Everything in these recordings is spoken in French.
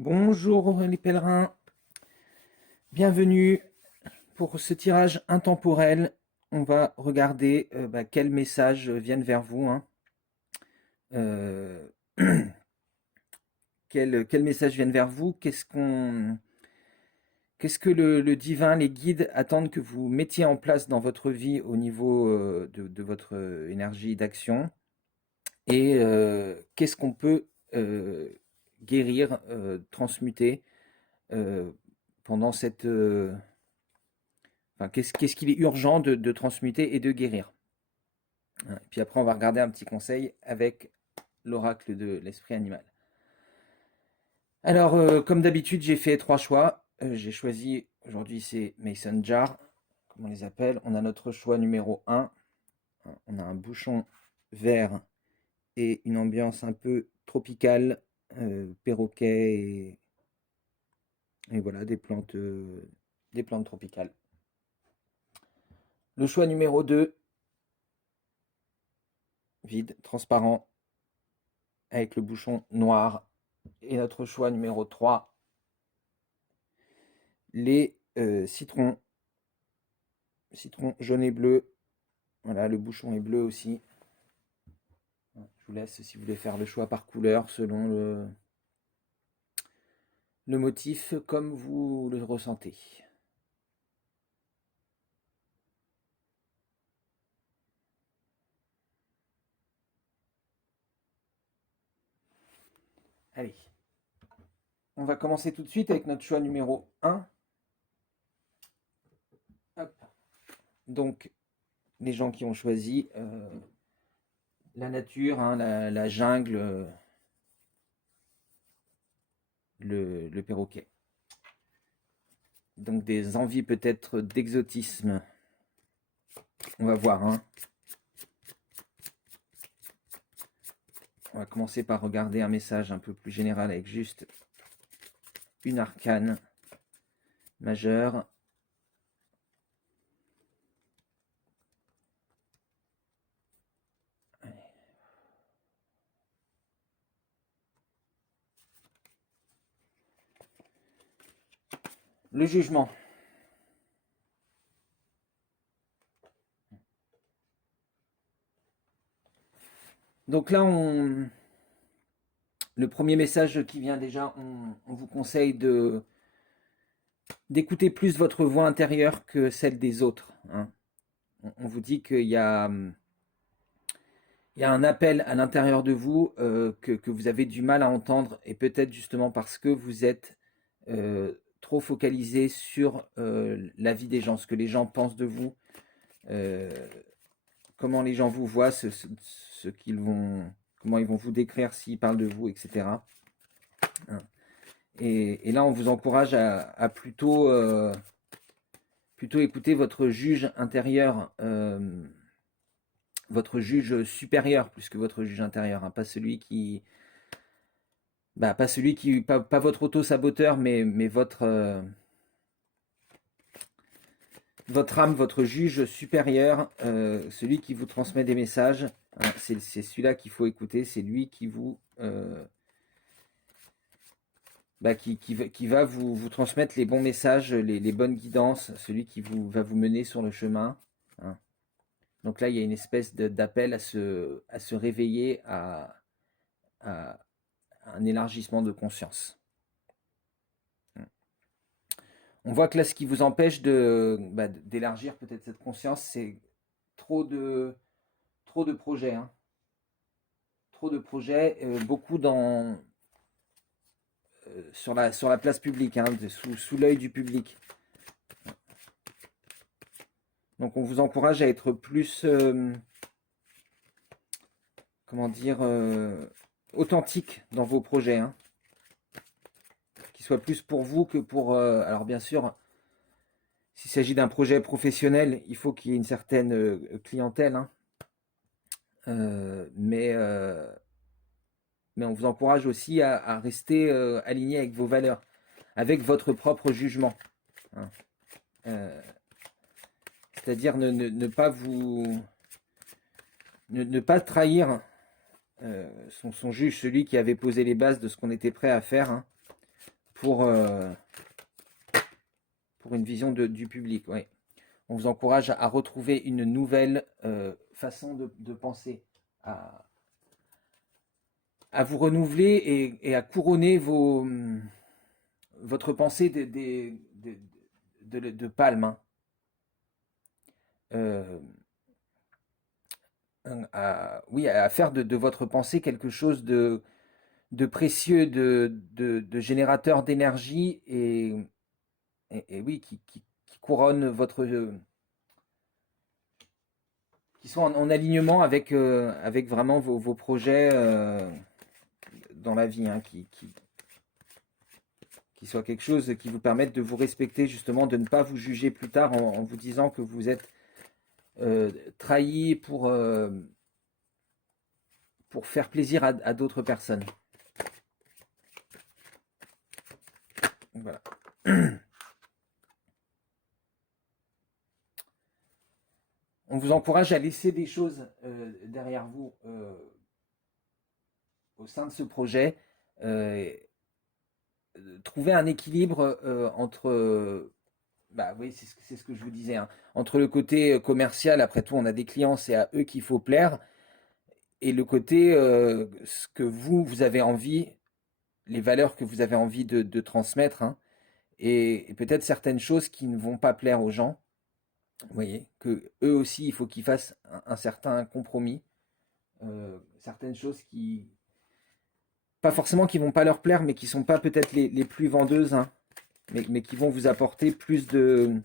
Bonjour les pèlerins, bienvenue pour ce tirage intemporel. On va regarder quels messages viennent vers vous, hein. Euh, quels messages viennent vers vous? Qu'est-ce que le divin, les guides attendent que vous mettiez en place dans votre vie au niveau de votre énergie d'action? Et qu'est-ce qu'on peut guérir, transmuter euh, pendant cette, enfin, qu'est-ce qu'il est urgent de transmuter et de guérir. Et puis après, on va regarder un petit conseil avec l'oracle de l'esprit animal. Alors, comme d'habitude, j'ai fait trois choix. J'ai choisi, aujourd'hui, c'est Mason Jar, comme on les appelle. On a notre choix numéro un. On a un bouchon vert et une ambiance un peu tropicale, perroquet et voilà, des plantes tropicales. Le choix numéro 2, vide, transparent, avec le bouchon noir. Et notre choix numéro 3, les citrons, citron jaune et bleu. Voilà, le bouchon est bleu aussi. Je vous laisse si vous voulez faire le choix par couleur selon le motif comme vous le ressentez. Allez, on va commencer tout de suite avec notre choix numéro 1. Hop. Donc, les gens qui ont choisi la nature, hein, la jungle, le perroquet. Donc des envies peut-être d'exotisme. On va voir, hein. On va commencer par regarder un message un peu plus général avec juste une arcane majeure. Le jugement. Donc là, le premier message qui vient déjà, on vous conseille d'écouter plus votre voix intérieure que celle des autres, hein. On vous dit qu'il y a un appel à l'intérieur de vous que vous avez du mal à entendre, et peut-être justement parce que vous êtes trop focalisé sur la vie des gens, ce que les gens pensent de vous, euh, comment les gens vous voient, ce qu'ils vont, comment ils vont vous décrire s'ils parlent de vous, etc. Et là, on vous encourage à plutôt écouter votre juge intérieur, votre juge supérieur plus que votre juge intérieur, hein, pas celui qui, pas votre auto-saboteur, mais votre âme, votre juge supérieur, celui qui vous transmet des messages, hein, c'est celui-là qu'il faut écouter, c'est lui qui vous qui va vous transmettre les bons messages, les bonnes guidances, celui qui va vous mener sur le chemin, hein. Donc là, il y a une espèce d'appel à se réveiller à un élargissement de conscience. On voit que là, ce qui vous empêche d'élargir peut-être cette conscience, c'est trop de, trop de projets, hein. Trop de projets, beaucoup sur la place publique, hein, sous l'œil du public. Donc on vous encourage à être plus, comment dire, authentique dans vos projets, hein. Qu'ils soient plus pour vous que pour... alors bien sûr, s'il s'agit d'un projet professionnel, il faut qu'il y ait une certaine clientèle, hein. Euh, mais, euh, mais on vous encourage aussi à rester aligné avec vos valeurs, avec votre propre jugement, hein. Euh, C'est-à-dire ne pas ne pas trahir son juge, celui qui avait posé les bases de ce qu'on était prêt à faire, hein. pour une vision du public. Oui. On vous encourage à retrouver une nouvelle façon de penser, à vous renouveler et à couronner votre pensée de palme. Hein. Oui, à faire de votre pensée quelque chose de précieux, de générateur d'énergie et oui, qui couronne votre... qui sont en alignement avec vraiment vos projets dans la vie, hein, qui soit quelque chose qui vous permette de vous respecter, justement, de ne pas vous juger plus tard en vous disant que vous êtes trahi pour faire plaisir à d'autres personnes. Voilà. On vous encourage à laisser des choses derrière vous au sein de ce projet. Trouver un équilibre entre... bah oui, c'est ce que je vous disais. Hein, entre le côté commercial, après tout, on a des clients, c'est à eux qu'il faut plaire. Et le côté, ce que vous avez envie, les valeurs que vous avez envie de transmettre. Hein, et peut-être certaines choses qui ne vont pas plaire aux gens. Vous voyez, que eux aussi, il faut qu'ils fassent un certain compromis. Certaines choses qui, pas forcément qui vont pas leur plaire, mais qui sont pas peut-être les plus vendeuses, hein, mais qui vont vous apporter plus de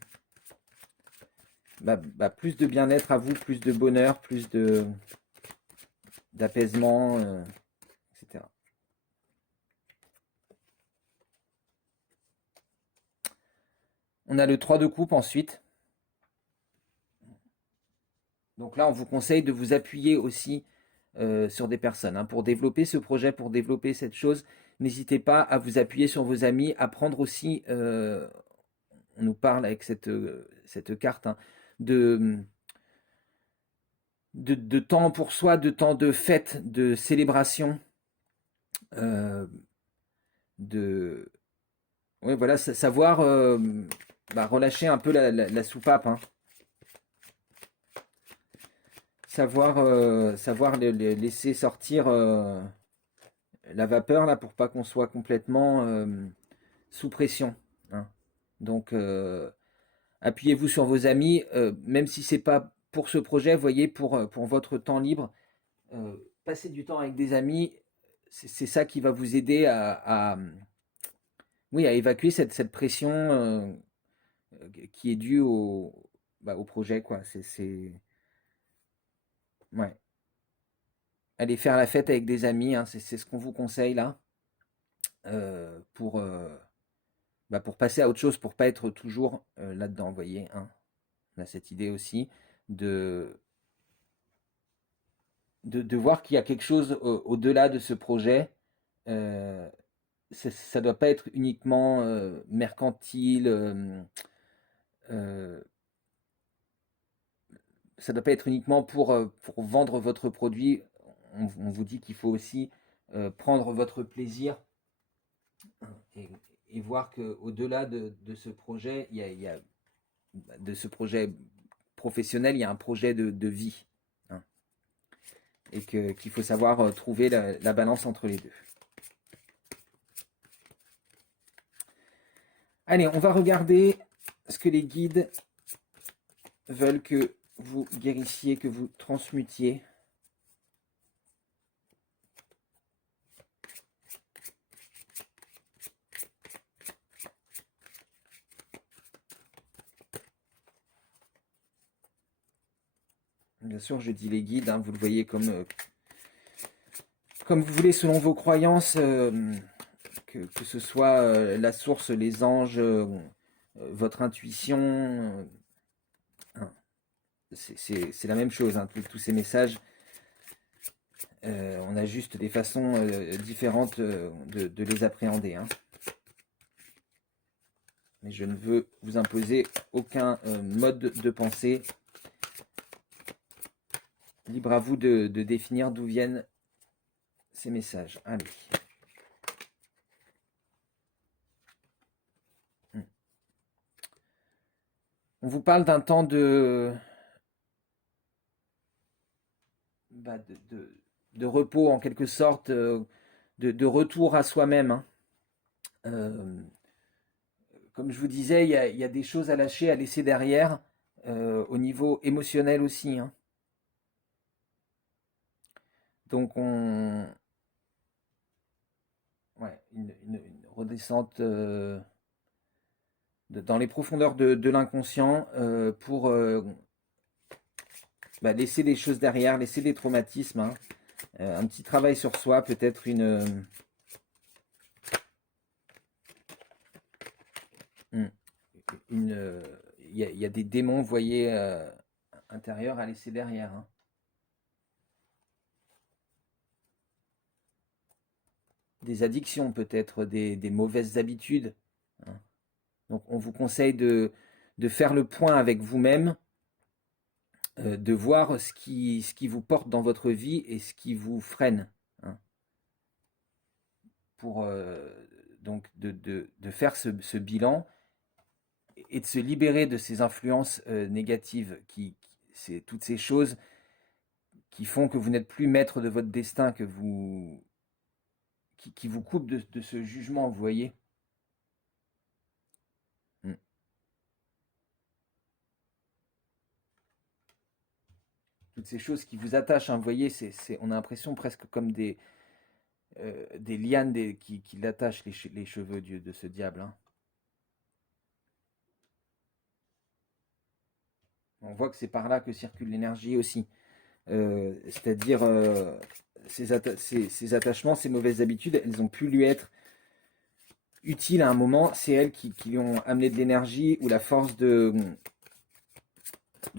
plus de bien-être à vous, plus de bonheur, plus d'apaisement, etc. On a le 3 de coupe ensuite. Donc là, on vous conseille de vous appuyer aussi sur des personnes. Hein. Pour développer ce projet, pour développer cette chose, n'hésitez pas à vous appuyer sur vos amis, à prendre aussi, on nous parle avec cette carte, hein, de temps pour soi, de temps de fête, de célébration, de... Oui, voilà, savoir relâcher un peu la soupape, hein. Savoir laisser sortir la vapeur là pour pas qu'on soit complètement sous pression. Hein. Donc appuyez-vous sur vos amis, même si c'est pas pour ce projet, voyez, pour votre temps libre, passer du temps avec des amis, c'est ça qui va vous aider oui, à évacuer cette pression qui est due au projet, quoi. Ouais. Aller faire la fête avec des amis, hein, c'est ce qu'on vous conseille là, pour passer à autre chose, pour pas être toujours là-dedans, vous voyez. Hein. On a cette idée aussi de, de voir qu'il y a quelque chose au-delà de ce projet. Ça doit pas être uniquement mercantile, euh, ça doit pas être uniquement pour vendre votre produit. On vous dit qu'il faut aussi prendre votre plaisir et, et voir qu'au-delà de ce projet, de ce projet professionnel, il y a un projet de vie. Hein, et qu'il faut savoir trouver la balance entre les deux. Allez, on va regarder ce que les guides veulent que vous guérissiez, que vous transmutiez. Bien sûr, je dis les guides, hein, vous le voyez comme vous voulez, selon vos croyances, que ce soit la source, les anges, votre intuition. Hein, c'est la même chose, hein, tous ces messages. On a juste des façons différentes de les appréhender. Hein. Mais je ne veux vous imposer aucun mode de pensée. Libre à vous de définir d'où viennent ces messages. Allez. on vous parle d'un temps bah, de repos en quelque sorte, de retour à soi-même, hein. Euh, Comme je vous disais, il y a des choses à lâcher, à laisser derrière, au niveau émotionnel aussi, hein. Donc ouais, une redescente dans les profondeurs de l'inconscient pour bah, laisser des choses derrière, laisser des traumatismes, hein. Un petit travail sur soi, peut-être une, il y a des démons, vous voyez, intérieurs à laisser derrière, hein. Des addictions peut-être, des mauvaises habitudes, hein. Donc on vous conseille de faire le point avec vous-même, de voir ce qui vous porte dans votre vie et ce qui vous freine, hein, pour donc de faire ce bilan et de se libérer de ces influences négatives c'est toutes ces choses qui font que vous n'êtes plus maître de votre destin, qui vous coupent de ce jugement, vous voyez. Mm. Toutes ces choses qui vous attachent, hein, vous voyez, on a l'impression presque comme des lianes qui l'attachent, les cheveux de ce diable, hein. On voit que c'est par là que circule l'énergie aussi. C'est-à-dire ces attachements, ces mauvaises habitudes, elles ont pu lui être utiles à un moment. C'est elles qui lui ont amené de l'énergie ou la force de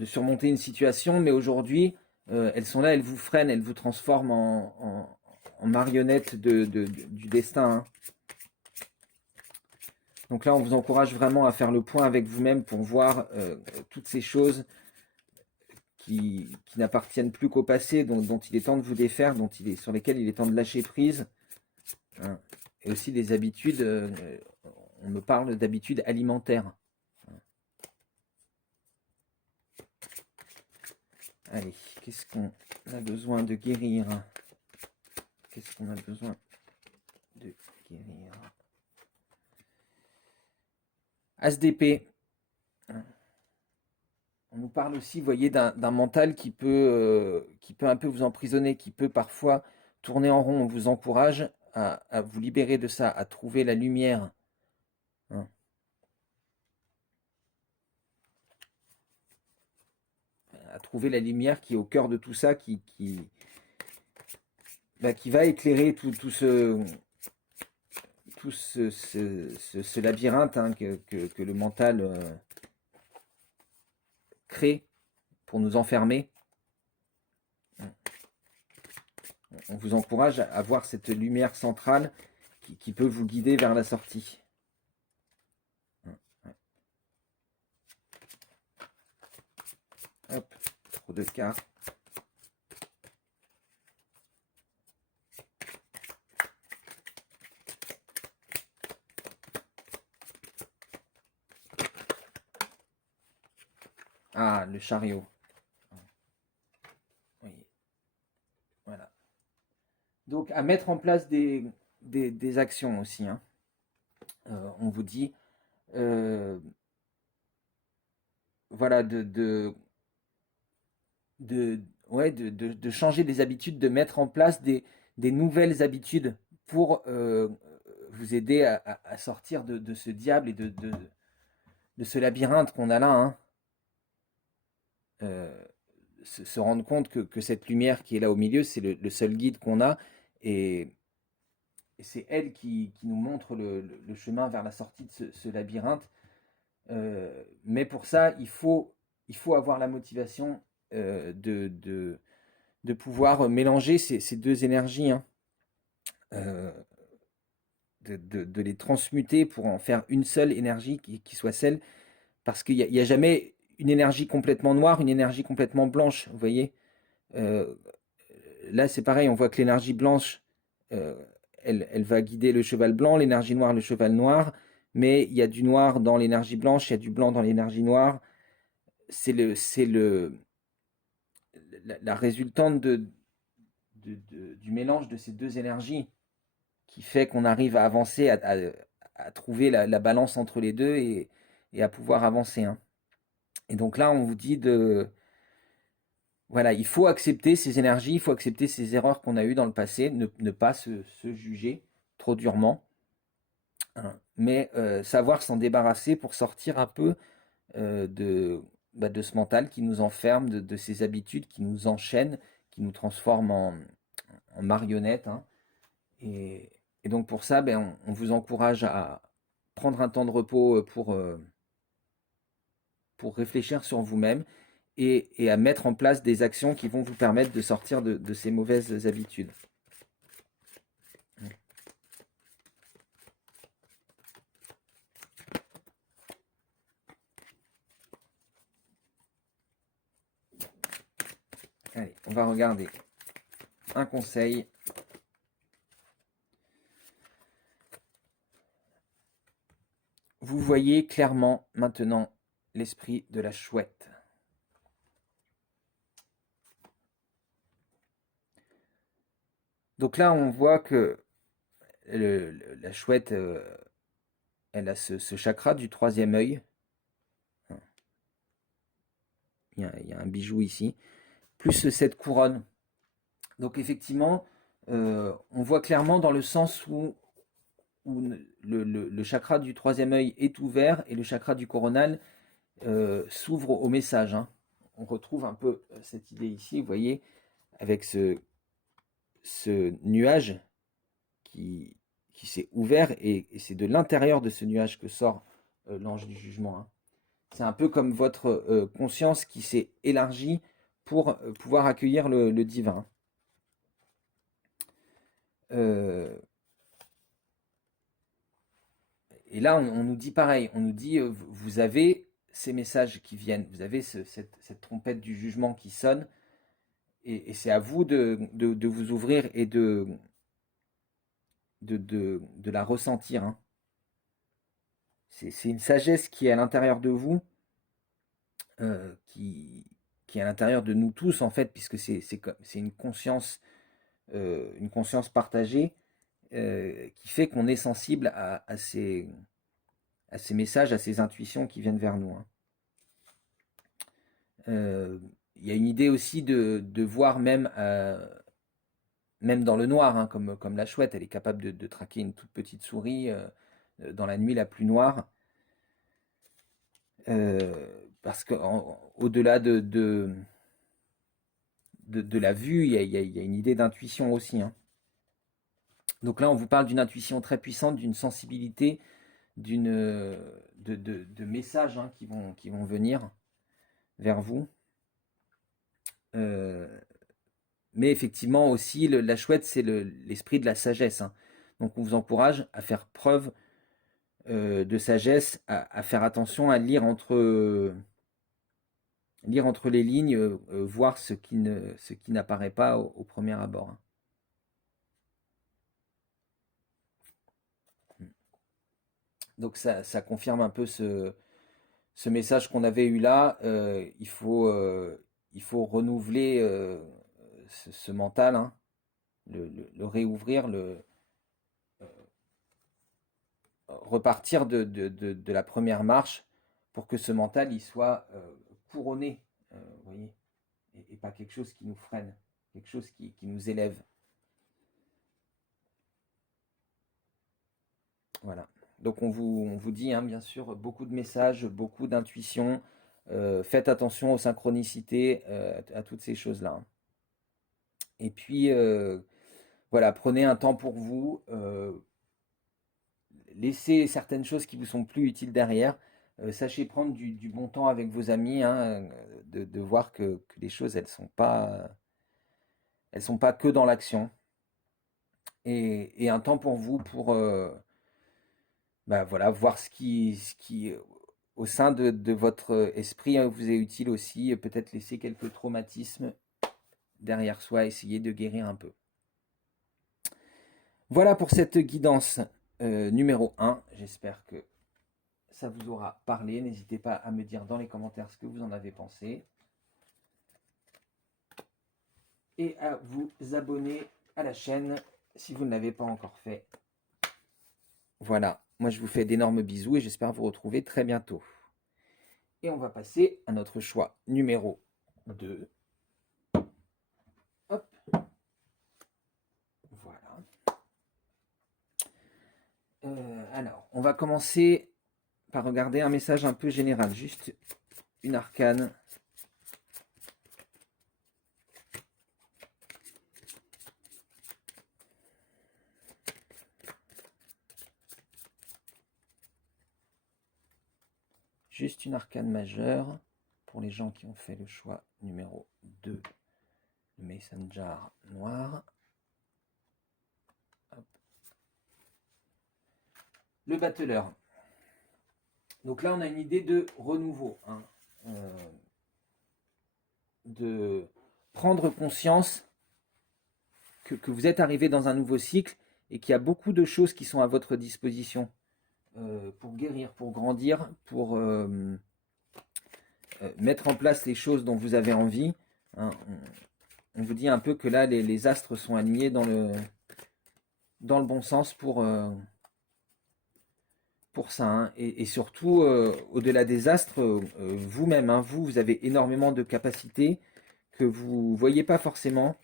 surmonter une situation. Mais aujourd'hui, elles sont là, elles vous freinent, elles vous transforment en marionnette du destin, hein. Donc là, on vous encourage vraiment à faire le point avec vous-même pour voir toutes ces choses qui n'appartiennent plus qu'au passé, dont il est temps de vous défaire, sur lesquelles il est temps de lâcher prise, hein. Et aussi des habitudes, on me parle d'habitudes alimentaires. Allez, qu'est-ce qu'on a besoin de guérir? Qu'est-ce qu'on a besoin de guérir? As d'épée. On nous parle aussi, vous voyez, d'un mental qui peut un peu vous emprisonner, qui peut parfois tourner en rond. On vous encourage à vous libérer de ça, à trouver la lumière, hein. À trouver la lumière qui est au cœur de tout ça, bah, qui va éclairer ce labyrinthe, hein, que le mental crée pour nous enfermer. On vous encourage à voir cette lumière centrale qui peut vous guider vers la sortie. Hop, trop de cartes. Ah, le chariot. Oui. Voilà. Donc, à mettre en place des actions aussi, hein. On vous dit, voilà, de, ouais, de changer des habitudes, de mettre en place des nouvelles habitudes pour vous aider à sortir de ce diable et de ce labyrinthe qu'on a là, hein. Euh, se rendre compte que cette lumière qui est là au milieu, c'est le seul guide qu'on a, et, et c'est elle qui nous montre le chemin vers la sortie de ce labyrinthe. Mais pour ça, il faut avoir la motivation de pouvoir mélanger ces deux énergies, hein, euh, de les transmuter pour en faire une seule énergie qui soit celle, parce qu'il n'y a jamais une énergie complètement noire, une énergie complètement blanche, vous voyez. Euh, Là, c'est pareil, on voit que l'énergie blanche, euh, elle va guider le cheval blanc, l'énergie noire, le cheval noir, mais il y a du noir dans l'énergie blanche, il y a du blanc dans l'énergie noire. la résultante du mélange de ces deux énergies qui fait qu'on arrive à avancer, à trouver la balance entre les deux et à pouvoir avancer, hein. Et donc là, on vous dit voilà, il faut accepter ces énergies, il faut accepter ces erreurs qu'on a eues dans le passé, ne pas se juger trop durement, hein, mais savoir s'en débarrasser pour sortir un peu de ce mental qui nous enferme, de ces habitudes qui nous enchaînent, qui nous transforment en marionnettes, hein. Et, et donc pour ça, on vous encourage à prendre un temps de repos pour réfléchir sur vous-même et à mettre en place des actions qui vont vous permettre de sortir de ces mauvaises habitudes. Allez, on va regarder un conseil. Vous voyez clairement maintenant l'esprit de la chouette. Donc là, on voit que la chouette, elle a ce chakra du troisième œil. Il y a un bijou ici. Plus cette couronne. Donc effectivement, on voit clairement dans le sens où le chakra du troisième œil est ouvert et le chakra du coronal s'ouvre au message, hein. On retrouve un peu cette idée ici, vous voyez, avec ce nuage qui s'est ouvert et c'est de l'intérieur de ce nuage que sort l'ange du jugement, hein. C'est un peu comme votre conscience qui s'est élargie pour pouvoir accueillir le divin. Et là, on nous dit pareil, on nous dit, vous avez ces messages qui viennent, vous avez cette trompette du jugement qui sonne, et c'est à vous de vous ouvrir et de la ressentir, hein. C'est une sagesse qui est à l'intérieur de vous, qui est à l'intérieur de nous tous, en fait, puisque c'est une conscience partagée, qui fait qu'on est sensible à ces messages, à ces intuitions qui viennent vers nous, hein. Il y a une idée aussi de voir même dans le noir, hein, comme la chouette, elle est capable de traquer une toute petite souris dans la nuit la plus noire. Parce qu'au-delà de la vue, il y a une idée d'intuition aussi, hein. Donc là, on vous parle d'une intuition très puissante, d'une sensibilité, de messages, hein, qui vont venir vers vous. Mais effectivement aussi, la chouette, c'est l'esprit de la sagesse, hein. Donc on vous encourage à faire preuve de sagesse, à faire attention, à lire entre les lignes, voir ce qui n'apparaît pas au premier abord, hein. Donc ça confirme un peu ce message qu'on avait eu là. Il faut renouveler ce mental, hein, le réouvrir, repartir de la première marche pour que ce mental il soit couronné, vous voyez, et pas quelque chose qui nous freine, quelque chose qui nous élève. Voilà. Donc on vous dit, hein, bien sûr, beaucoup de messages, beaucoup d'intuitions. Faites attention aux synchronicités, à toutes ces choses-là, hein. Et puis, voilà, prenez un temps pour vous. Laissez certaines choses qui vous sont plus utiles derrière. Sachez prendre du bon temps avec vos amis, hein, de voir que les choses, elles sont pas que dans l'action. Et un temps pour vous pour voilà, voir ce qui au sein de votre esprit, hein, vous est utile aussi. Peut-être laisser quelques traumatismes derrière soi, essayer de guérir un peu. Voilà pour cette guidance numéro 1. J'espère que ça vous aura parlé. N'hésitez pas à me dire dans les commentaires ce que vous en avez pensé. Et à vous abonner à la chaîne si vous ne l'avez pas encore fait. Voilà, moi je vous fais d'énormes bisous et j'espère vous retrouver très bientôt. Et on va passer à notre choix numéro 2. Hop. Voilà. Alors, on va commencer par regarder un message un peu général. Juste une arcane. Juste une arcane majeure pour les gens qui ont fait le choix numéro 2, le Mason Jar noir. Hop. Le battleur. Donc là, on a une idée de renouveau, hein, de prendre conscience que vous êtes arrivé dans un nouveau cycle et qu'il y a beaucoup de choses qui sont à votre disposition pour guérir, pour grandir, pour mettre en place les choses dont vous avez envie. Hein. On vous dit un peu que là, les astres sont alignés dans le bon sens pour ça. Hein. Et surtout, au-delà des astres, vous-même, hein, vous avez énormément de capacités que vous ne voyez pas forcément.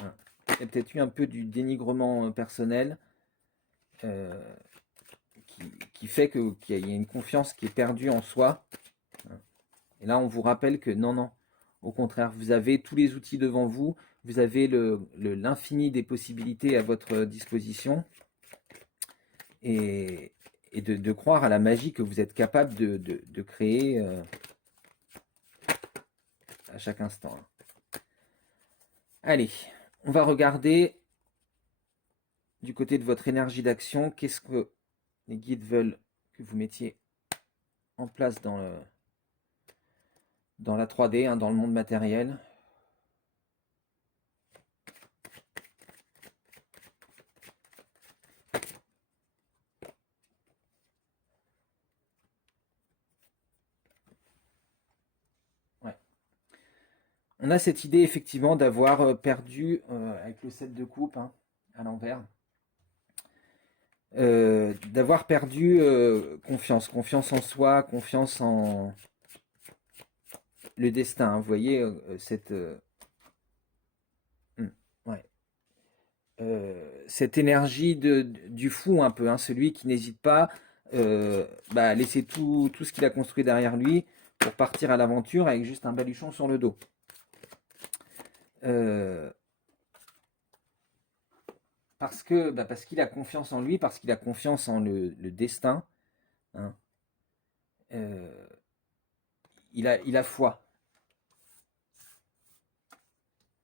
Hein. Il y a peut-être eu un peu du dénigrement personnel qui fait qu'il y a une confiance qui est perdue en soi. Et là, on vous rappelle que non, non. Au contraire, vous avez tous les outils devant vous. Vous avez l'infini des possibilités à votre disposition. Et de croire à la magie que vous êtes capable de créer à chaque instant. Allez, on va regarder du côté de votre énergie d'action. Qu'est-ce que les guides veulent que vous mettiez en place dans la 3D, hein, dans le monde matériel. Ouais. On a cette idée effectivement d'avoir perdu, avec le 7 de coupe, hein, à l'envers, d'avoir perdu confiance en soi, confiance en le destin. Hein, vous voyez, ouais. Cette énergie du fou un peu, hein, celui qui n'hésite pas à laisser tout ce qu'il a construit derrière lui pour partir à l'aventure avec juste un baluchon sur le dos. Parce qu'il a confiance en lui, parce qu'il a confiance en le destin. Hein. Il a foi.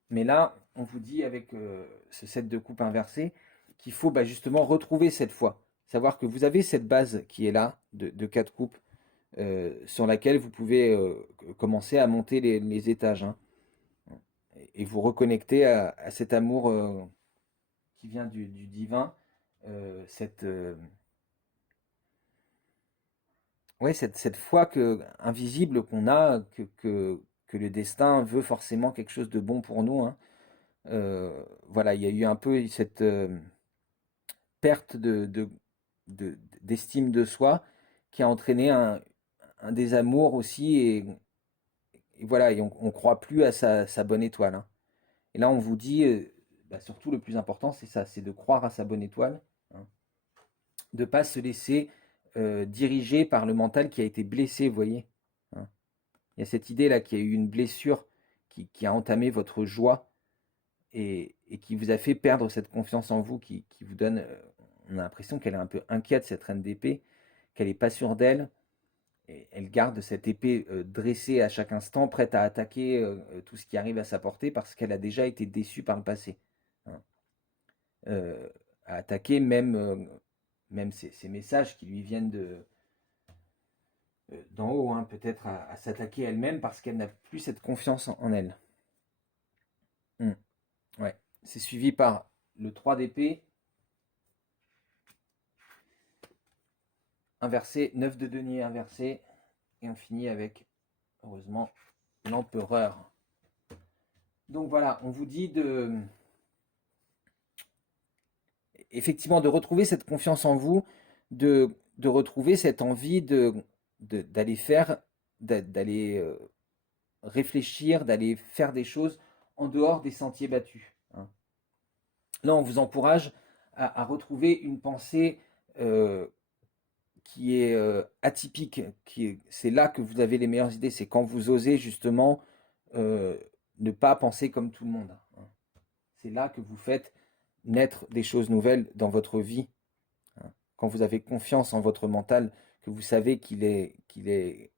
Mais là, on vous dit avec ce set de coupe inversé qu'il faut justement retrouver cette foi. Savoir que vous avez cette base qui est là, de 4 coupes, sur laquelle vous pouvez commencer à monter les étages. Hein, et vous reconnecter à cet amour qui vient du divin, cette foi invisible qu'on a, que le destin veut forcément quelque chose de bon pour nous. Hein. Voilà, il y a eu un peu cette perte d'estime de soi qui a entraîné un désamour aussi. Et voilà, et on ne croit plus à sa bonne étoile. Hein. Et là, on vous dit, surtout le plus important, c'est ça, c'est de croire à sa bonne étoile. Hein. De ne pas se laisser diriger par le mental qui a été blessé, vous voyez. Hein. Il y a cette idée-là qu'il y a eu une blessure qui a entamé votre joie et qui vous a fait perdre cette confiance en vous, qui vous donne, on a l'impression qu'elle est un peu inquiète, cette reine d'épée, qu'elle n'est pas sûre d'elle, et elle garde cette épée dressée à chaque instant, prête à attaquer tout ce qui arrive à sa portée, parce qu'elle a déjà été déçue par le passé. Hein. À attaquer même ces messages qui lui viennent d'en haut, hein, peut-être à s'attaquer elle-même parce qu'elle n'a plus cette confiance en elle. Ouais. C'est suivi par le 3 d'épée inversé, 9 de denier inversé, et on finit avec, heureusement, l'empereur. Donc voilà, on vous dit effectivement de retrouver cette confiance en vous, de retrouver cette envie d'aller faire, d'aller réfléchir, d'aller faire des choses en dehors des sentiers battus, hein. Là, on vous encourage à retrouver une pensée qui est atypique. C'est là que vous avez les meilleures idées. C'est quand vous osez justement euh, ne pas penser comme tout le monde, hein. C'est là que vous faites naître des choses nouvelles dans votre vie, hein. Quand vous avez confiance en votre mental, que vous savez qu'il est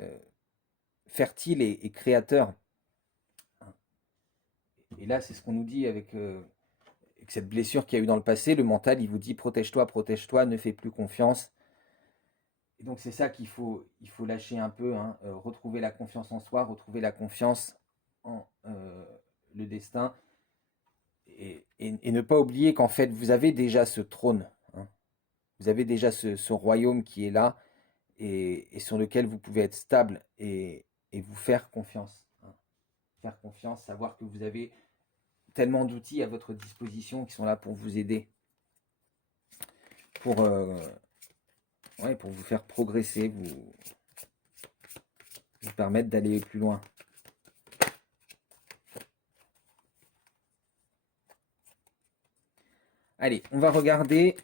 euh, fertile et créateur, hein. Et là, c'est ce qu'on nous dit avec cette blessure qu'il y a eu dans le passé. Le mental, il vous dit protège-toi, ne fais plus confiance. Et donc c'est ça il faut lâcher un peu, hein, retrouver la confiance en soi, retrouver la confiance en le destin, et ne pas oublier qu'en fait vous avez déjà ce trône, hein. Vous avez déjà ce royaume qui est là, et sur lequel vous pouvez être stable, et vous faire confiance, hein. Faire confiance, savoir que vous avez tellement d'outils à votre disposition qui sont là pour vous aider, pour, ouais, pour vous faire progresser, vous permettre d'aller plus loin. Allez, on va regarder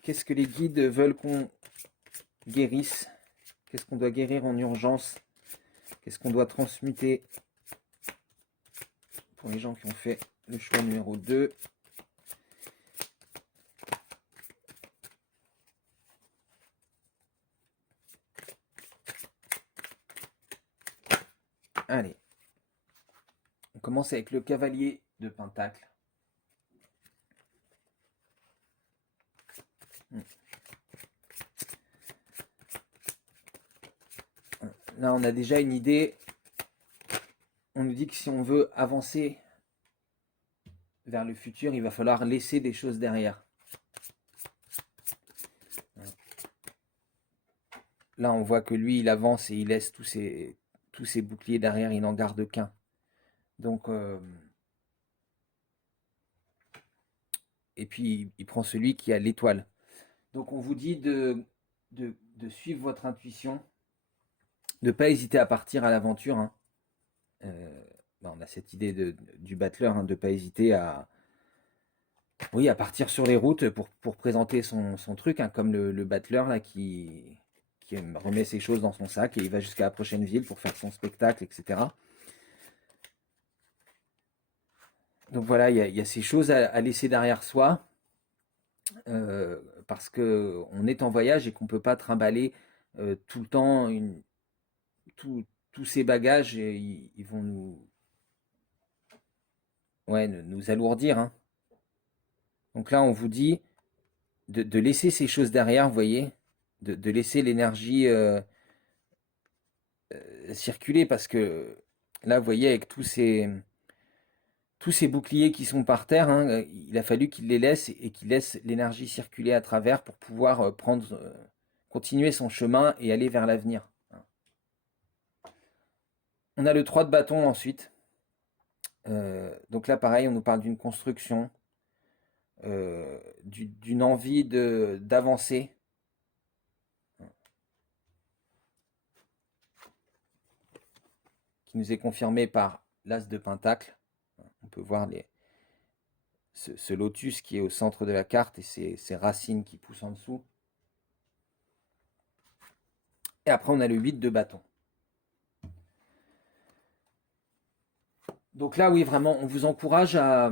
qu'est-ce que les guides veulent qu'on guérisse. Qu'est-ce qu'on doit guérir en urgence? Qu'est-ce qu'on doit transmuter pour les gens qui ont fait le choix numéro 2? Allez, on commence avec le cavalier de Pentacle. Là, on a déjà une idée. On nous dit que si on veut avancer vers le futur, il va falloir laisser des choses derrière. Là, on voit que lui, il avance et il laisse tous ses boucliers derrière, il n'en garde qu'un. Donc, et puis, il prend celui qui a l'étoile. Donc, on vous dit de suivre votre intuition, de ne pas hésiter à partir à l'aventure, hein. On a cette idée du battleur, hein, de ne pas hésiter oui, à partir sur les routes pour présenter son truc, hein, comme le battleur là, qui remet ses choses dans son sac et il va jusqu'à la prochaine ville pour faire son spectacle, etc. Donc voilà, il y a ces choses à laisser derrière soi, parce qu'on est en voyage et qu'on ne peut pas trimballer tout le temps tous ces bagages, et ils vont ouais, nous alourdir, hein. Donc là, on vous dit de laisser ces choses derrière, vous voyez, de laisser l'énergie circuler, parce que là, vous voyez, avec tous ces boucliers qui sont par terre, hein, il a fallu qu'il les laisse et qu'il laisse l'énergie circuler à travers pour pouvoir continuer son chemin et aller vers l'avenir. On a le 3 de bâton ensuite. Donc là, pareil, on nous parle d'une construction, d'une envie d'avancer, qui nous est confirmée par l'As de Pentacle. On peut voir ce lotus qui est au centre de la carte et ses racines qui poussent en dessous. Et après, on a le 8 de bâton. Donc là, oui, vraiment, on vous encourage à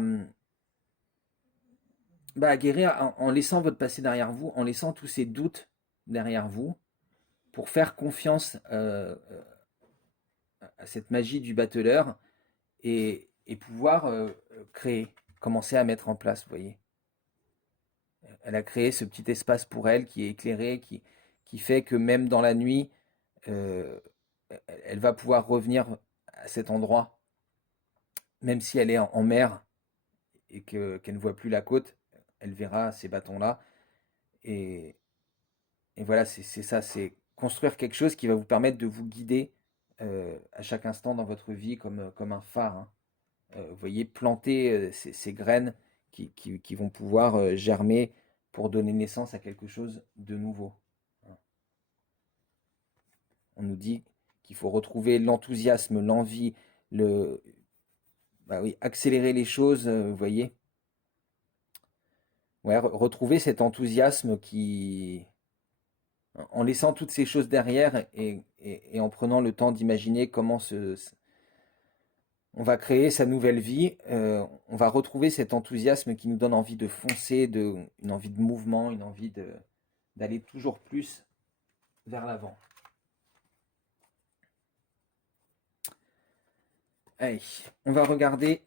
guérir en laissant votre passé derrière vous, en laissant tous ces doutes derrière vous, pour faire confiance à cette magie du battleur, et pouvoir créer, commencer à mettre en place, vous voyez. Elle a créé ce petit espace pour elle qui est éclairé, qui fait que même dans la nuit, euh, elle va pouvoir revenir à cet endroit, même si elle est en mer et qu'elle ne voit plus la côte, elle verra ces bâtons-là, et voilà, c'est ça, c'est construire quelque chose qui va vous permettre de vous guider à chaque instant dans votre vie comme un phare, hein. Vous voyez, planter ces graines qui vont pouvoir germer pour donner naissance à quelque chose de nouveau. On nous dit qu'il faut retrouver l'enthousiasme, l'envie, bah oui, accélérer les choses, vous voyez. Ouais, retrouver cet enthousiasme en laissant toutes ces choses derrière et en prenant le temps d'imaginer comment on va créer sa nouvelle vie, on va retrouver cet enthousiasme qui nous donne envie de foncer, une envie de mouvement, une envie d'aller toujours plus vers l'avant. Allez, on va regarder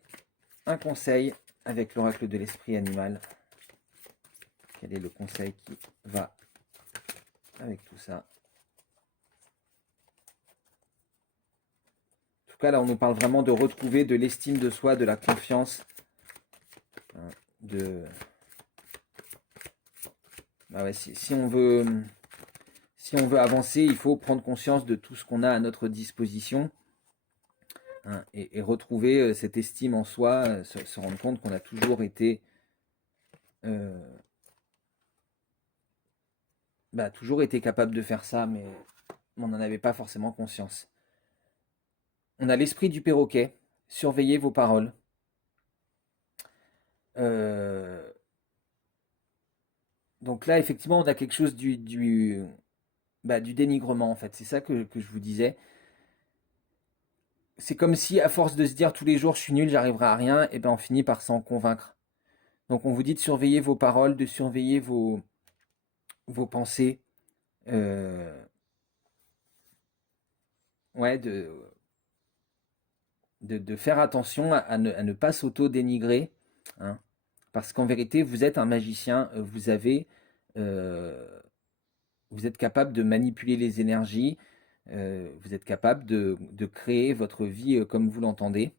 un conseil avec l'oracle de l'esprit animal. Quel est le conseil qui va avec tout ça? En tout cas, là, on nous parle vraiment de retrouver de l'estime de soi, de la confiance, hein, Ah ouais, si on veut avancer, il faut prendre conscience de tout ce qu'on a à notre disposition, hein, et retrouver cette estime en soi, se rendre compte qu'on a toujours été capable de faire ça, mais on n'en avait pas forcément conscience. On a l'esprit du perroquet. Surveillez vos paroles. Donc là, effectivement, on a quelque chose du dénigrement, en fait. C'est ça que je vous disais. C'est comme si, à force de se dire tous les jours, je suis nul, j'arriverai à rien, et ben on finit par s'en convaincre. Donc on vous dit de surveiller vos paroles, de surveiller vos pensées. Ouais, de faire attention à ne pas s'auto-dénigrer, hein, parce qu'en vérité, vous êtes un magicien, vous êtes capable de manipuler les énergies, vous êtes capable de créer votre vie comme vous l'entendez.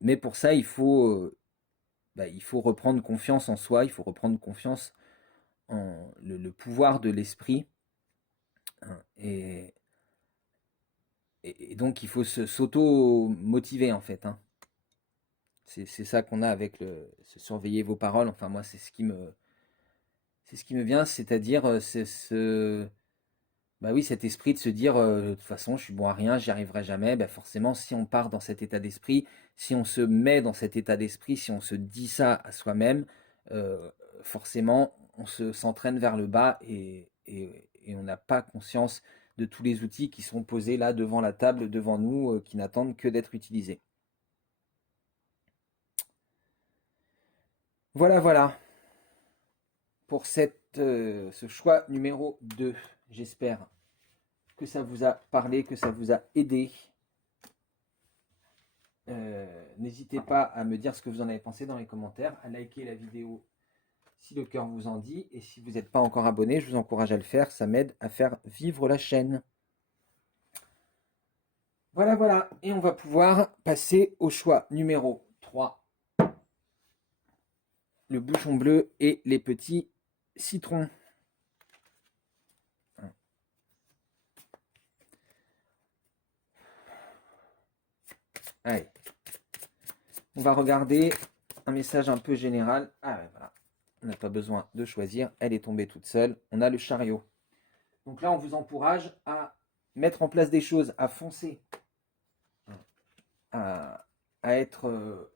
Mais pour ça, il faut reprendre confiance en soi, il faut reprendre confiance en le pouvoir de l'esprit, hein, et donc il faut s'auto-motiver en fait, hein. C'est ça qu'on a avec se surveiller vos paroles. Enfin moi c'est ce qui me vient, c'est-à-dire bah oui, cet esprit de se dire de toute façon je suis bon à rien, j'y arriverai jamais. Bah forcément, si on part dans cet état d'esprit, si on se met dans cet état d'esprit, si on se dit ça à soi-même, euh, forcément on s'entraîne vers le bas et on n'a pas conscience de tous les outils qui sont posés là devant la table, devant nous, qui n'attendent que d'être utilisés. Voilà, voilà pour ce choix numéro 2. J'espère que ça vous a parlé, que ça vous a aidé. N'hésitez pas à me dire ce que vous en avez pensé dans les commentaires, à liker la vidéo si le cœur vous en dit, et si vous n'êtes pas encore abonné, je vous encourage à le faire, ça m'aide à faire vivre la chaîne. Voilà, voilà, et on va pouvoir passer au choix numéro 3, le bouchon bleu et les petits citrons. Allez, on va regarder un message un peu général. Ah ouais, voilà, on n'a pas besoin de choisir, elle est tombée toute seule. On a le chariot. Donc là, on vous encourage à mettre en place des choses, à foncer, à être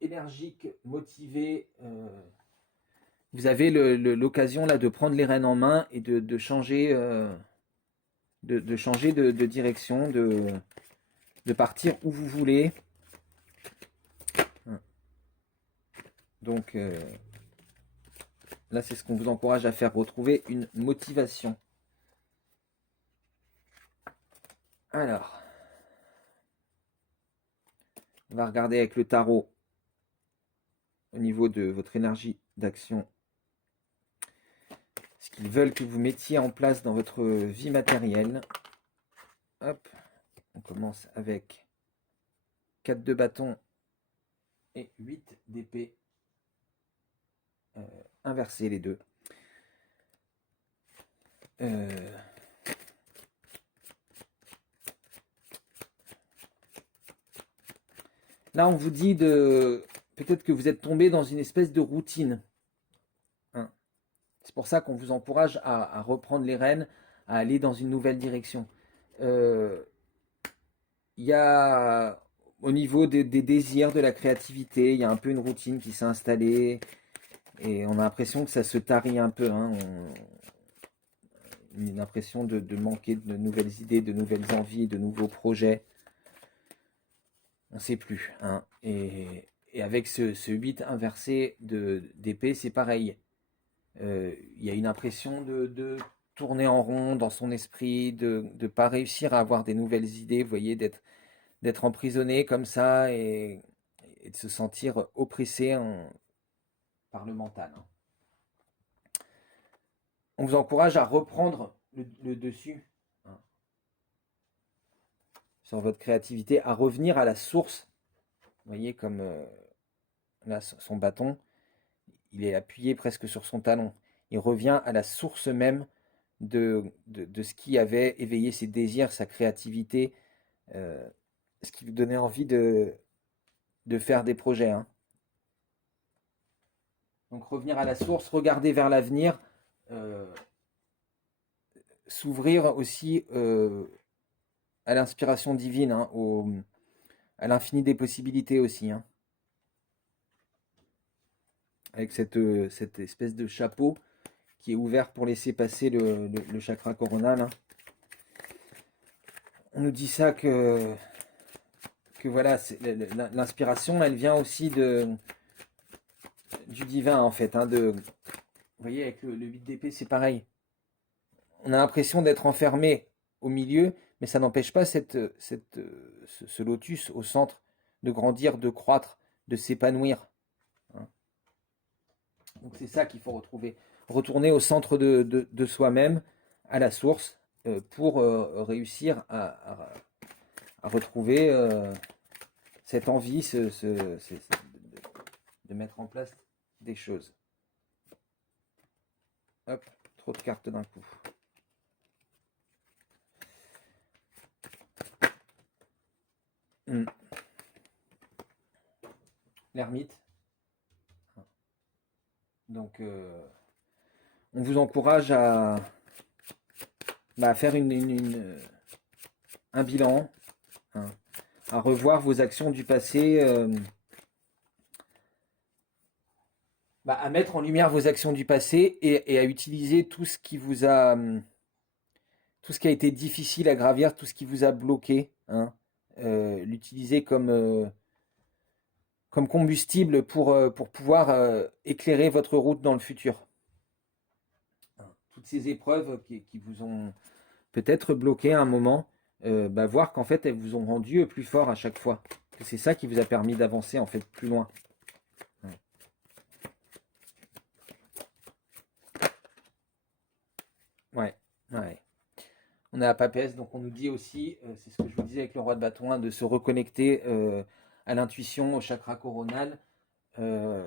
énergique, motivé. Vous avez l'occasion là de prendre les rênes en main et de changer, de changer de direction, de partir où vous voulez. Donc là, c'est ce qu'on vous encourage à faire, retrouver une motivation. Alors, on va regarder avec le tarot au niveau de votre énergie d'action, ce qu'ils veulent que vous mettiez en place dans votre vie matérielle. Hop, on commence avec 4 de bâton et 8 d'épée. inversés les deux. Là, on vous dit de... Peut-être que vous êtes tombé dans une espèce de routine. Hein. C'est pour ça qu'on vous encourage à reprendre les rênes, à aller dans une nouvelle direction. Il y a, au niveau des désirs, de la créativité, il y a un peu une routine qui s'est installée. Et on a l'impression que ça se tarit un peu. Hein. Une impression de manquer de nouvelles idées, de nouvelles envies, de nouveaux projets. On ne sait plus. Hein. Et avec ce 8 inversé d'épée, c'est pareil. Il y a une impression de tourner en rond dans son esprit, de ne pas réussir à avoir des nouvelles idées, vous voyez, d'être emprisonné comme ça et de se sentir oppressé par le mental. Hein. On vous encourage à reprendre le dessus, hein, sur votre créativité, à revenir à la source. Vous voyez, comme là, son bâton, il est appuyé presque sur son talon. Il revient à la source même de ce qui avait éveillé ses désirs, sa créativité, ce qui lui donnait envie de faire des projets. Hein. Donc revenir à la source, regarder vers l'avenir, s'ouvrir aussi à l'inspiration divine, hein, à l'infini des possibilités aussi. Hein. Avec cette espèce de chapeau qui est ouvert pour laisser passer le chakra coronal. Hein. On nous dit ça que voilà, l'inspiration, elle vient aussi du divin en fait. Hein, vous voyez, avec le 8 d'épée, c'est pareil. On a l'impression d'être enfermé au milieu, mais ça n'empêche pas ce lotus au centre de grandir, de croître, de s'épanouir. Hein. Donc c'est ça qu'il faut retrouver. Retourner au centre de soi-même, à la source, pour réussir à retrouver cette envie de mettre en place des choses. Hop, trop de cartes d'un coup. L'ermite. Donc, on vous encourage à faire un bilan, hein, à revoir vos actions du passé, à mettre en lumière vos actions du passé et à utiliser tout ce qui vous a, tout ce qui a été difficile à gravir, tout ce qui vous a bloqué, hein, l'utiliser comme combustible pour pouvoir éclairer votre route dans le futur. Toutes ces épreuves qui vous ont peut-être bloqué à un moment, voir qu'en fait elles vous ont rendu plus fort à chaque fois. C'est ça qui vous a permis d'avancer en fait plus loin. Ouais. On a la papesse, donc on nous dit aussi, c'est ce que je vous disais avec le roi de bâton, hein, de se reconnecter à l'intuition, au chakra coronal, au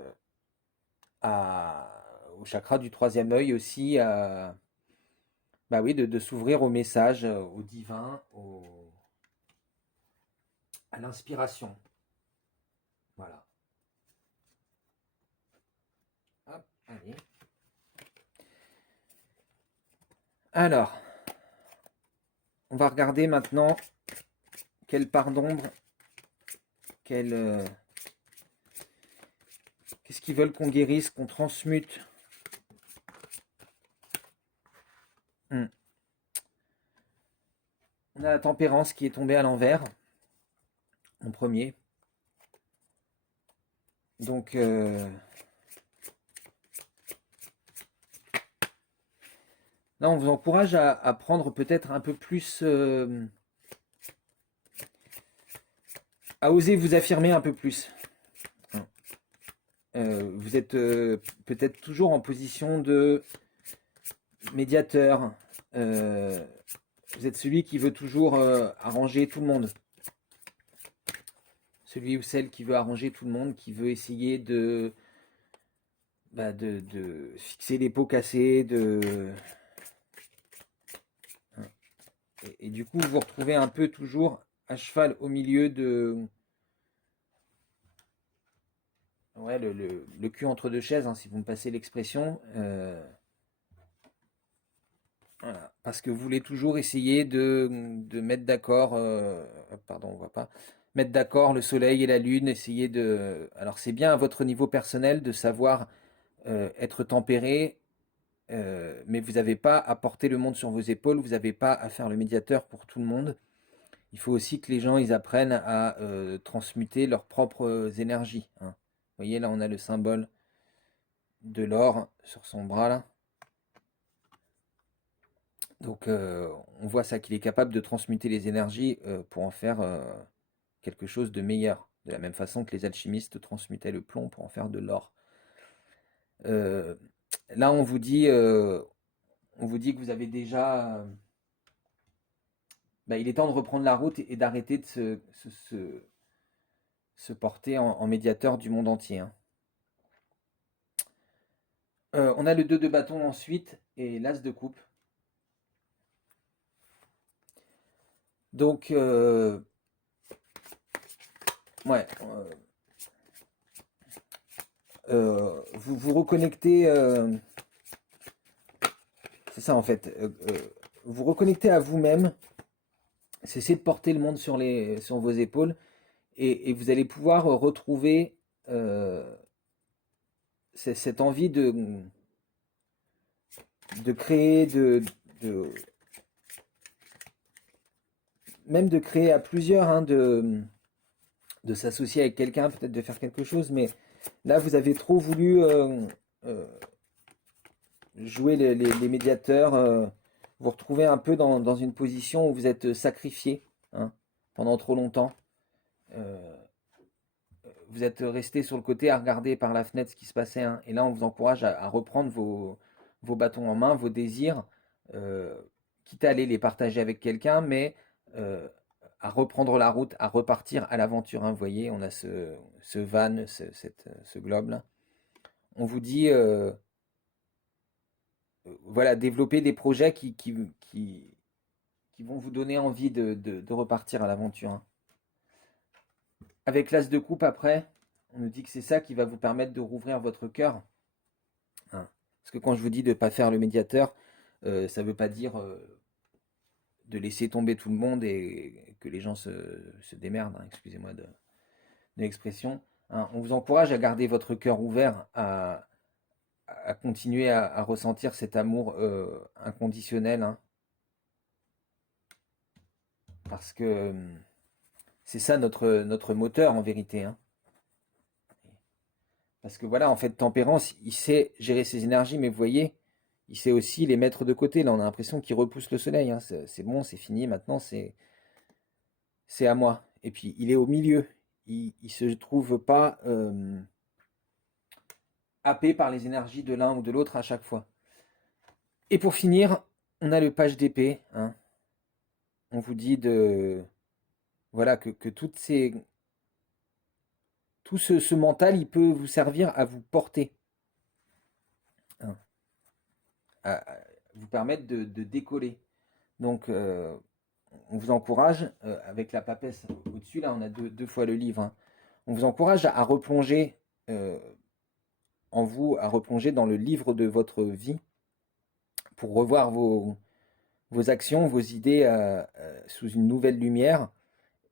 chakra du troisième œil aussi, de s'ouvrir au message, au divin, à l'inspiration. Voilà. Hop, allez. Alors, on va regarder maintenant quelle part d'ombre, qu'est-ce qu'ils veulent qu'on guérisse, qu'on transmute. On a la tempérance qui est tombée à l'envers, en premier. Donc, là, on vous encourage à prendre peut-être un peu plus, à oser vous affirmer un peu plus. Vous êtes peut-être toujours en position de médiateur. Vous êtes celui qui veut toujours arranger tout le monde. Celui ou celle qui veut arranger tout le monde, qui veut essayer de de fixer les pots cassés, et du coup, vous vous retrouvez un peu toujours à cheval au milieu de... Ouais, le cul entre deux chaises, hein, si vous me passez l'expression. Voilà. Parce que vous voulez toujours essayer de mettre d'accord... pardon, on voit pas. Mettre d'accord le soleil et la lune, essayer de... Alors c'est bien à votre niveau personnel de savoir être tempéré, mais vous n'avez pas à porter le monde sur vos épaules, vous n'avez pas à faire le médiateur pour tout le monde. Il faut aussi que les gens ils apprennent à transmuter leurs propres énergies, hein. Vous voyez, là, on a le symbole de l'or sur son bras, là. Donc, on voit ça, qu'il est capable de transmuter les énergies pour en faire quelque chose de meilleur. De la même façon que les alchimistes transmutaient le plomb pour en faire de l'or. Euh, Là, on vous dit que vous avez déjà... il est temps de reprendre la route et d'arrêter de se porter en médiateur du monde entier, hein. On a le 2 de bâton ensuite et l'as de coupe. Donc, ouais, vous vous reconnectez, c'est ça en fait, vous reconnectez à vous-même, cessez de porter le monde sur vos épaules et vous allez pouvoir retrouver cette envie de créer, de- même de créer à plusieurs, hein, de s'associer avec quelqu'un, peut-être de faire quelque chose, mais là vous avez trop voulu euh, jouer les médiateurs, vous retrouvez un peu dans une position où vous êtes sacrifié, hein, pendant trop longtemps. Euh, vous êtes resté sur le côté à regarder par la fenêtre ce qui se passait, hein, et là on vous encourage à reprendre vos bâtons en main, vos désirs, euh, quitte à aller les partager avec quelqu'un, mais euh, à reprendre la route, à repartir à l'aventure, hein. Vous voyez, on a ce van, ce globe là. On vous dit, voilà, développer des projets qui vont vous donner envie de repartir à l'aventure, hein. Avec l'as de coupe après, on nous dit que c'est ça qui va vous permettre de rouvrir votre cœur, hein. Parce que quand je vous dis de ne pas faire le médiateur, ça ne veut pas dire de laisser tomber tout le monde et que les gens se démerdent, hein, excusez-moi de l'expression, hein. On vous encourage à garder votre cœur ouvert, à continuer à ressentir cet amour inconditionnel, hein, parce que c'est ça notre moteur en vérité, hein. Parce que voilà, en fait, Tempérance, il sait gérer ses énergies, mais vous voyez, il sait aussi les mettre de côté. Là, on a l'impression qu'il repousse le soleil, hein. C'est bon, c'est fini, maintenant c'est à moi. Et puis, il est au milieu. Il se trouve pas happé par les énergies de l'un ou de l'autre à chaque fois. Et pour finir, on a le page d'épée, hein. On vous dit voilà, que tout ce mental, il peut vous servir à vous porter, hein, à vous permettre de décoller. Donc, on vous encourage, avec la papesse au-dessus, là, on a deux fois le livre, hein. On vous encourage à replonger euh, en vous, à replonger dans le livre de votre vie pour revoir vos actions, vos idées sous une nouvelle lumière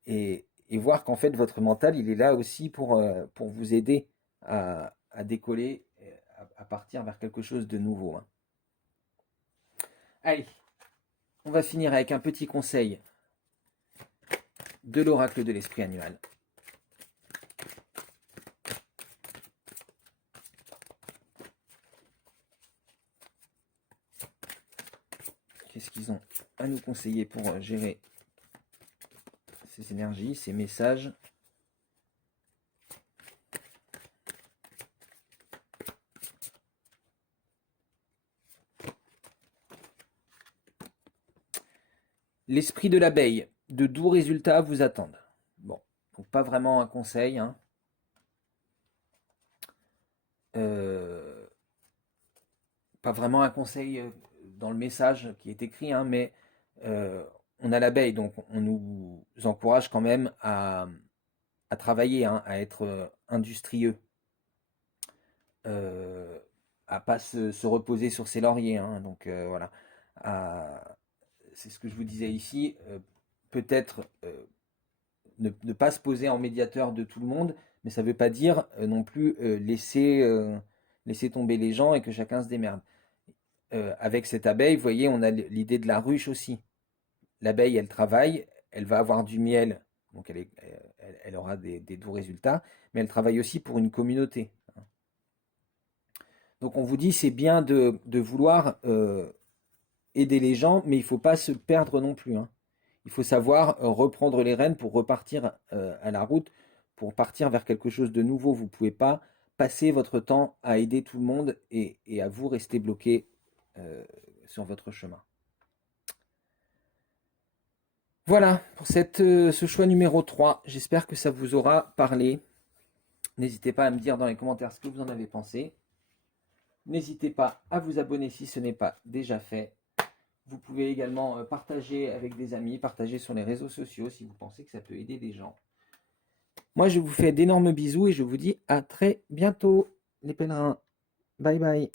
et voir qu'en fait, votre mental, il est là aussi pour vous aider à décoller, à partir vers quelque chose de nouveau, hein. Allez, on va finir avec un petit conseil de l'oracle de l'esprit animal. Qu'est-ce qu'ils ont à nous conseiller pour gérer ces énergies, ces messages? L'esprit de l'abeille, de doux résultats vous attendent. Bon, donc pas vraiment un conseil, hein. pas vraiment un conseil dans le message qui est écrit, hein, mais on a l'abeille, donc on nous encourage quand même à travailler, hein, à être industrieux, euh, à pas se reposer sur ses lauriers, hein, donc voilà. C'est ce que je vous disais ici. Peut-être ne pas se poser en médiateur de tout le monde, mais ça ne veut pas dire non plus laisser tomber les gens et que chacun se démerde. Avec cette abeille, vous voyez, on a l'idée de la ruche aussi. L'abeille, elle travaille, elle va avoir du miel, donc elle aura des doux résultats, mais elle travaille aussi pour une communauté. Donc on vous dit, c'est bien de vouloir aider les gens, mais il ne faut pas se perdre non plus, hein. Il faut savoir reprendre les rênes pour repartir à la route, pour partir vers quelque chose de nouveau. Vous ne pouvez pas passer votre temps à aider tout le monde et à vous rester bloqué sur votre chemin. Voilà pour ce choix numéro 3. J'espère que ça vous aura parlé. N'hésitez pas à me dire dans les commentaires ce que vous en avez pensé. N'hésitez pas à vous abonner si ce n'est pas déjà fait. Vous pouvez également partager avec des amis, partager sur les réseaux sociaux si vous pensez que ça peut aider des gens. Moi, je vous fais d'énormes bisous et je vous dis à très bientôt, les pèlerins. Bye bye.